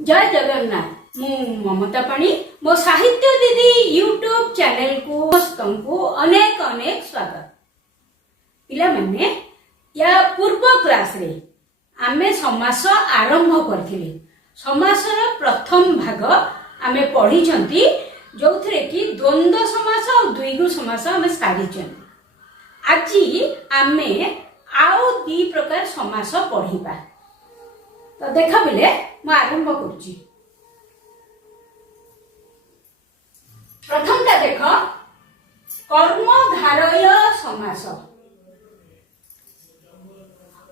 जय जगन्नाथ मु ममता पाणी मो साहित्य दीदी यूट्यूब चैनल को तुमको अनेक अनेक स्वागत। पिला माने या पूर्व क्लास रे आमे समास आरंभ करथिले। समासर प्रथम भाग आमे पढ़ी छंती जोथरे कि द्वंद्व समास और द्विगु समास आमे सारी छंती। आज आमे आउ दी प्रकार समास पढ़िबा। तो देखा बिले मैं आरंभ करुच्ची। प्रथम टा देख कर्मधारय समास।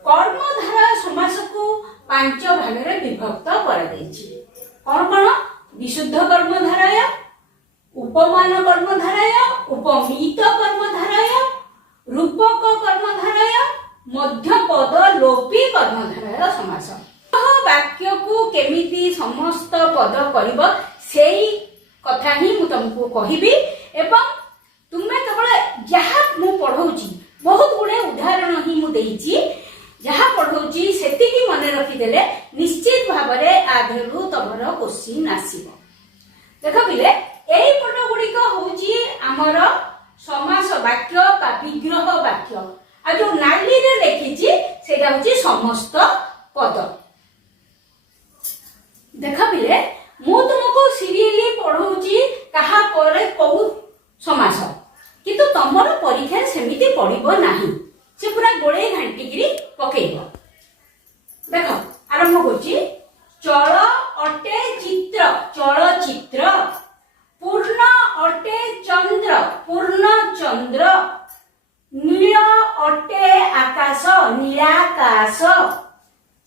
कर्मधारय समास को पांच भाग रे विभक्त कर देछि। कौन कौन? विशुद्ध कर्मधारय, उपमान कर्मधारय, उपमित कर्मधारय, रूपक कर्मधारय, मध्यपद लोपी कर्मधारय समास। वाक्य को केमिति समस्त पद करिब सेई कथा ही मु तुमको कहिबी एवं तुमे केवल जहा मु पढौची बहुत गुणे उदाहरण ही मु देइची जहा पढौची सेतिकी मने रखि देले निश्चित भाबरे आधेरु तमर क्वेश्चन आसीबो। देखो बिले एई पद गुडी को होची हमर समास वाक्य बा विग्रह वाक्य आ जो नाली रे लिखिची सेटा होची समस्त पद। देखा बिले मु तुमको सीरियली पढ़ौची कहा करे कहू समास किंतु तमर परीक्षा सेमिति पड़िबो नाही से पूरा गोळे घांटीगिरी पकेइबो। देखो आरंभ होची चल अटे चित्र चलचित्र, पूर्ण अटे चंद्र पूर्ण चंद्र, नील अटे आकाश नीलाकाश,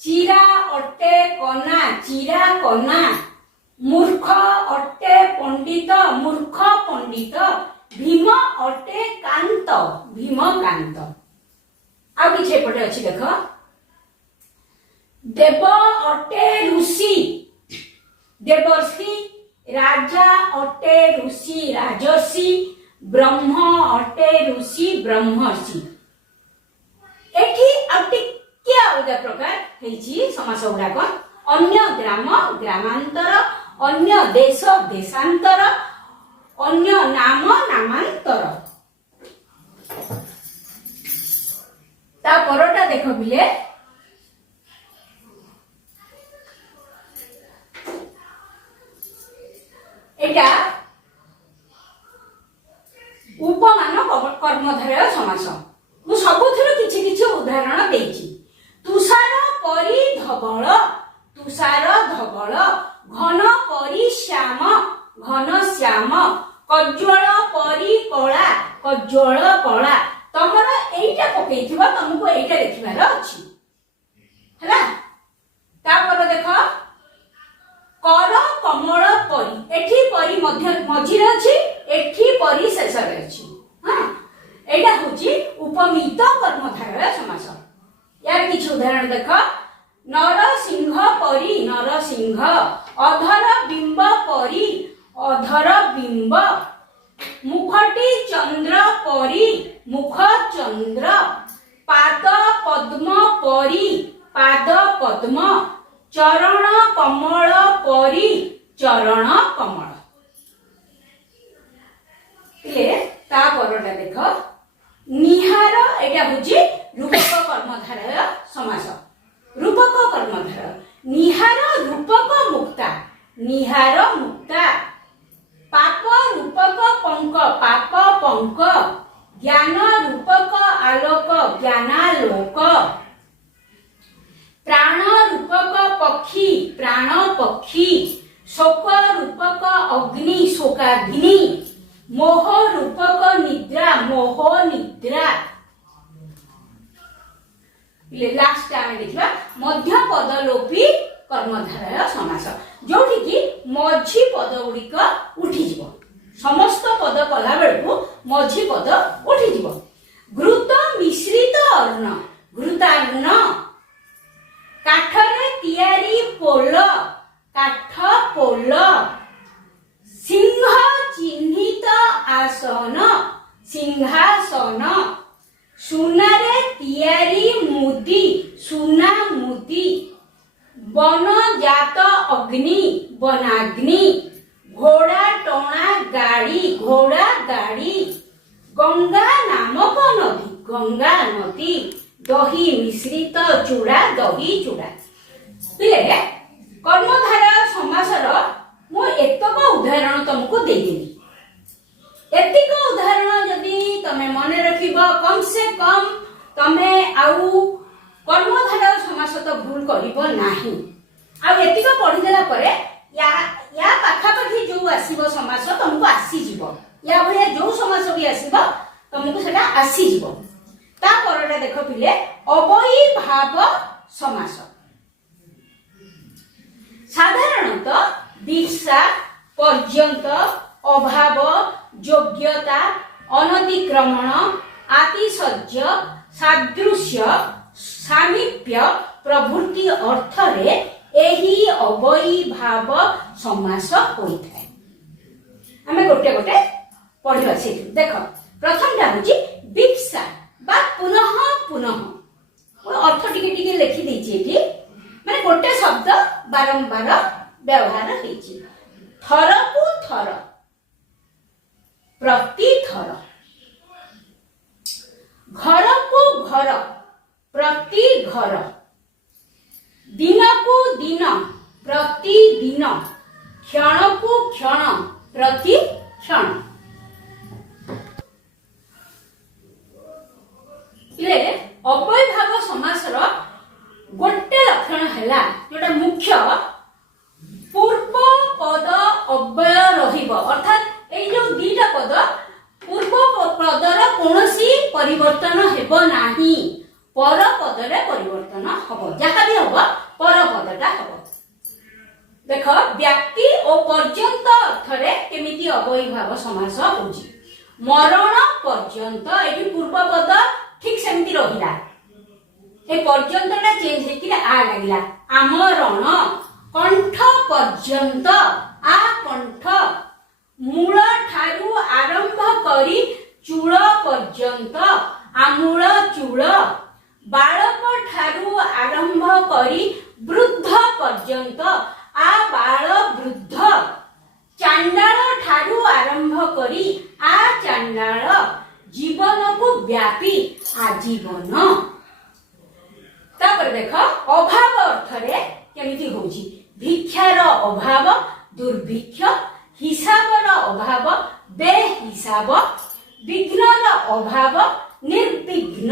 चिरा अटे कना चिरा कना, मूर्ख अटे पंडित मूर्ख पंडित, भीम अटे कांत भीम कांत। आ किछे पटे अछि देख देव अटे ऋषि देवर्षि, राजा अटे ऋषि राजर्षि, ब्रह्म अटे ऋषि ब्रह्मर्षि। एठी क्या अलग प्रकार हेची समास गुड़ाक अन्य ग्राम ग्रामांतर, अन्य देश देशांतर, अन्य नाम नामांतर। ता परटा देख बिले एटा उपमान कर्मधारय समास। मु सबुथुर किछि किछि उदाहरण देछि। तुषार परी धवल तुषार धवल, घन परी श्याम घन श्याम, कज्ज्वल परी कला कज्ज्वल कला। तमर एइटा पकेइथिबा तुमको एइटा देखिबार अछि हैला। तापर देख कर कमल परी, एठी परी मझिरे अछि एठी परी शेषरे अछि। हां एटा होची उपमित कर्मधारय समास। यार किछ उदाहरण देख नरसिंह परी नरसिंह, अधर बिंब परी अधर बिंब, मुखटी चंद्र परी मुख चंद्र, पाद पद्म परी पाद पद्म, चरण कमल परी चरण कमल। ता परटा देख निहार एटा होची रूपक कर्मधारय समास। रूपक कर्मधारय निहार रूपक मुक्ता निहार मुक्ता, पाप रूपक पंक पाप पंक, ज्ञान रूपक आलोक ज्ञानालोक, प्राण रूपक पक्षी प्राण पक्षी, शोक रूपक अग्नि शोकाग्नि, मोह रूपक निद्रा मोह निद्रा। लास्ट आमे देखिबा मध्य पद लोपी कर्मधारय समास जोठी कि मझी पद गुड़िक उठी जिवो। समस्त पद कला बेलू मझी पद उठी जिवो। घृत मिश्रित अर्ण घृतार्ण, काठरे तियारी पोल काठ पोल, सिंह चिन्हित आसन सिंहासन, सुनारे तियारी मुदी सुना मुदी, बन जात अग्नि वनाग्नि, घोड़ा टोणा गाड़ी घोड़ा गाड़ी, गंगा नामक नदी गंगा नदी, दही मिश्रित चूड़ा दही चूड़ा। पिले कर्मधारय समासर मु एतक उदाहरण तुमको देदेली। एतिक उदाहरण जदि तमे मन रखिबो कम से कम तमे आउ कर्मधारय समास तो भूल करिबो नाही। आ एतिक पढ़ी देला परे या पाखापाखी जो आसीबो समास तुमको आसी जीवो, या भलिया जो समास भी आसीबो तुमको सेटा आसी जीवो। ता परडा देखो पिले अवयी भाव समास। साधारणतः दिशा पर्यंत, अभाव, योग्यता, अनतिक्रमण, आतिशय्य, सादृश्य, सामीप्य प्रभृति अर्थ रे एही अवयी भाव समास होइଥାଏ। हमें गोटे गोटे पढ़िबा से देखो। प्रथम टा होची दीक्षा बा पुनः पुनः। अर्थ टिके टिके लिखि देछि एठी, माने गोटे शब्द बारंबार व्यवहार होइछि। थर को थर, प्रति थर, घर को घर, प्रति घर, दिन को दिन, प्रति दिन, क्षण को क्षण, प्रति क्षण। अव्यय भाव समासर गोटे लक्षण हैला जोटा मुख्य पूर्व पद अव्यय रहिबो, अर्थात एई जो दीटा पद पूर्व पदर कोनोसी परिवर्तन हेबो नाही, पर पदरे परिवर्तन हबो। जहा भी हबो पर पदटा हबो। देखो व्यक्ति और पर्यंत अर्थरे केमिति अव्यय भाव समास होची। मरण पर्यंत एठी पूर्व पद ठीक सेमती रहिला, ए पर्यंतटा चेंज हेकिला आ लागिला आमरण। कंठ पर्यंत आ कंठ, मूल ठारू आरंभ करी चूल पर्यंत आमूल चूल, बालक ठारू आरंभ करी वृद्ध पर्यंत आ बाल वृद्ध, चांडाल ठारू आरंभ करी आ चांडाल, जीवन को व्यापी आजीवन। तापर देख अभाव अर्थरे केमिति होची। भिक्षार अभाव दुर्भिक्ष, हिसाबर अभाव बेहिसाब, विघ्नर अभाव निर्विघ्न,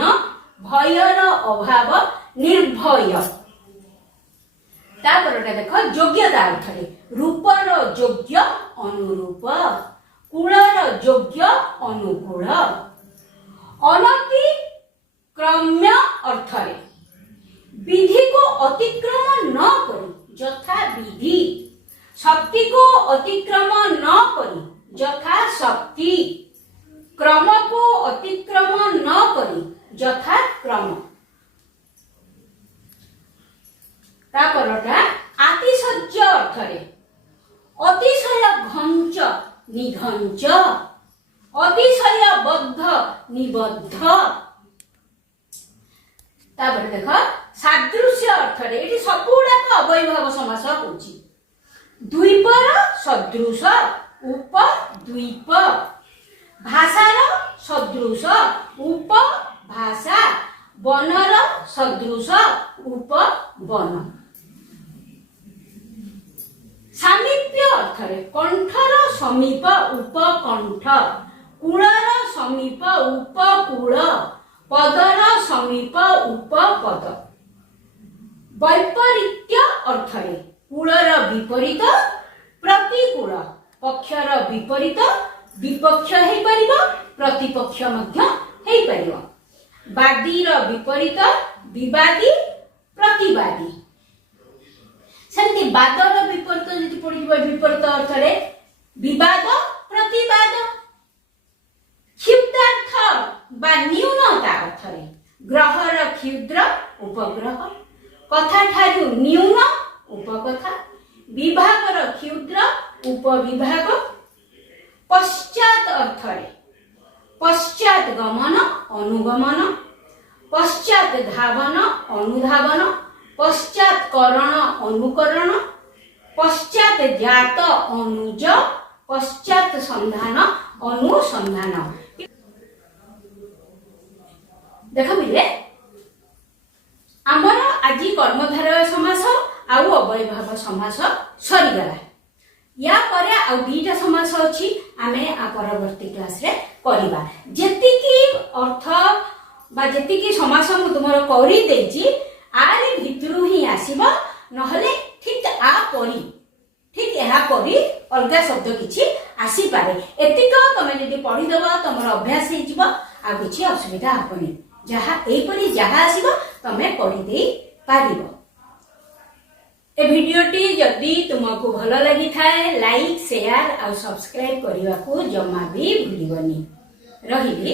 भयर अभाव निर्भय। तापरटा देख योग्यता अर्थरे रूपर योग्य अनुरूप, कूलर योग्य अनुकूल। अनतिक्रम्य अर्थरे विधि को अतिक्रमण न करी यथा विधि, शक्ति को अतिक्रमण न करी यथा शक्ति, क्रम को अतिक्रमण न करी यथा क्रम। तापरटा आतिशय्य अर्थरे अतिशय घंच निघंच, अतिशय बद्ध निबद्ध। तापर देख सादृश्य अर्थरे एठी सबुडाक अव्यय भाव समास होची। द्वीपर सदृश उपद्वीप, भाषार सदृश उपभाषा, वनर सदृश उपवन। सामीप्य अर्थरे कंठर समीप उपकंठ, कूलर समीप उपकूल, पदर समीप उपपद। वैपरीत्य अर्थरे कूलर विपरीत प्रतिकूल, पक्षर विपरीत विपक्ष हेई परिबो, प्रतिपक्ष मध्य हेई परिबो। वादीर विपरीत विवादी प्रतिवादी। सेमती वादर विपरीत जदि पडिबो विपरीत अर्थरे विवाद प्रतिवाद। क्षुद्रार्थ बा न्यूनता अर्थरे ग्रहर क्षुद्र उपग्रह, कथा ठारू न्यून उपकथा, विभागर क्षुद्र उपविभाग। पश्चात अर्थरे पश्चात गमन अनुगमन, पश्चात धावन अनुधावन, पश्चात करण अनुकरण, पश्चात जात अनुज, पश्चात संधान अनुसंधान। देख बिले आमर आज कर्मधारय समास आउ अव्ययभाव समास सरीगला। या परे आउ दुईटा समास अछि, आमे आ परवर्ती क्लास रे करिबा। जेतिकी अर्थ बा जेतिकी समास मु तुमरो करी देछि आरे भितरु ही आसीबो, नहले ठीक आ परी ठीक एहा परी अलगा शब्द किछि आसी पारे। एतिक तमे जदि पढी देबा तमरो अभ्यास हे जिवो, आ किछि असुविधा हबनी। जहा एई परी जहा आसीबो तमे पढी देई पारिबो। ए भिडियोटी जदि तुमको भल लगी थाए लाइक शेयर और सब्सक्राइब करने को जमा भी भूलिबनी। रहिली।